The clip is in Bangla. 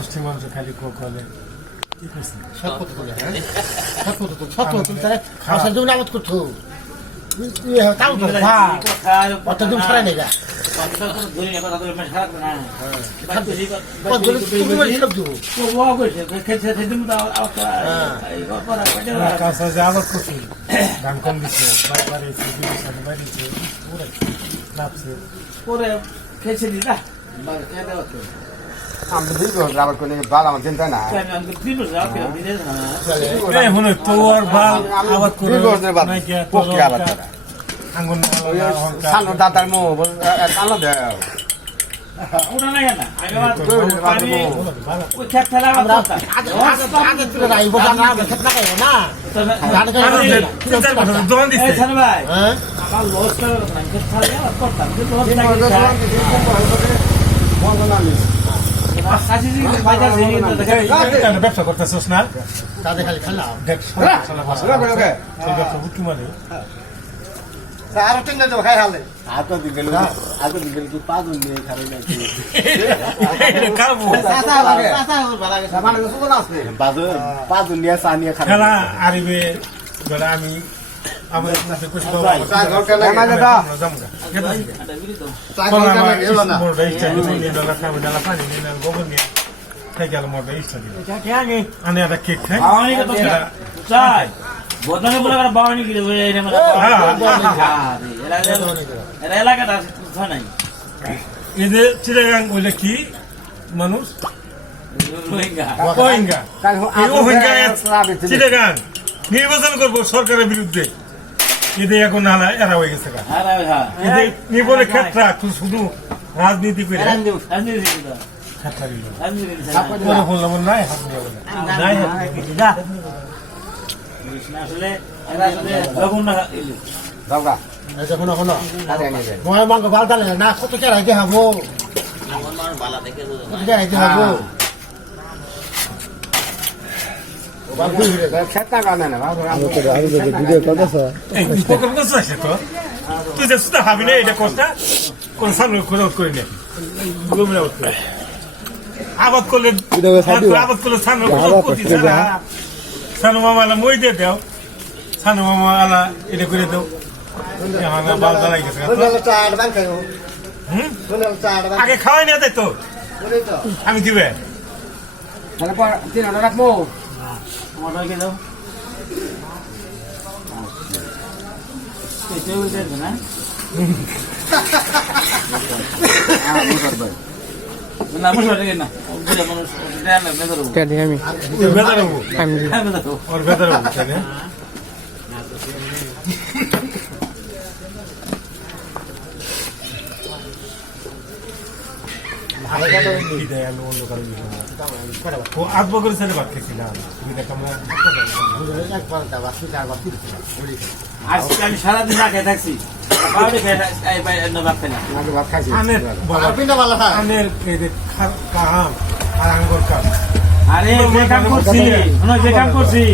গোষ্ঠীর মানুষ খালি কোকলে কি করছে সব কত করে হ্যাঁ সব কত তুমি তাহলে আসার জন্য আমত করছো তাও তো কত দিন ছাড়াই নেই গা কাঁচা যে আবাদ করছি ধান কম দিচ্ছে বাড়িছে বাড়িছে লাভছে পরে খেয়েছে না আমরা দুই বছর আবার কোনে বাল আমার চিন্তা না শুনে তোর বাল আবাদ করে পক্ষে আবার তারা আঙ্গুন সানো দাদার মো কালো দেও ওটা না কেন আগে ওই খেত ফেলা আমরা আগে তুলে রাখবো না খেত না খাইবো না দোকান দিচ্ছে ভাই হ্যাঁ আমার লস করে না খেত ফেলা করতাম কিন্তু ব্যবসা করতেছিস না তাদের খালি খেলাম হুকি মারে আরো তিন দিন খাই হালে আতো দিগেল কি পাদুন নিয়ে খাবে নাকি চাচা লাগে চাচা ভালো লাগে মানে সুবল আছে পাদুন নিয়ে সানিয়া খাবে খেলা আরিবে ধরে আমি আমার কাছে কষ্ট মানে দা গোবর নিয়ে খাই গেল মোটা ইচ্ছা দিল আমি একটা কেক খাই চাই বদনামে বলে করে বাওয়ানি কি রে এরা এলাকাটা নাই এদের চিটাগাং ওইটা কি মানুষ রোহিঙ্গা চিটাগাং নির্বাচন করবো সরকারের বিরুদ্ধে এদের এখন নালা এরা হয়ে গেছে এদের নির্বাচনের ক্ষেত্রে শুধু রাজনীতি করে বললাম নাই হাত আসলে লবণ না দাওগা যখন হলো ময় মাংস ভাল তালে না কত কে রাইতে হবো রাইতে হবো খেতা গানে না তুই যে সুদা খাবি না এটা কষ্ট কোন সামনে খোঁজ করে নে আবাদ করলে সামনে সানু মামা মই দিয়ে দেও সানু মামা আলা এটা করে দেও বাল জ্বালাই গেছে আগে খাওয়াই না তাই তো আমি দিবে তাহলে পর 300 রাখবো আমার ভাইকে দাও এটা ওই দেবে না না বুঝতে পারি না বুঝা মানুষ এটা না বেদরব কেন আমি বেদারবো ওর বেদারবো তাই না আটবগর ছেলে ভাত খেয়েছিলাম আজকে আমি সারাদিন না খেয়ে থাকছি আরে যে কাম করছি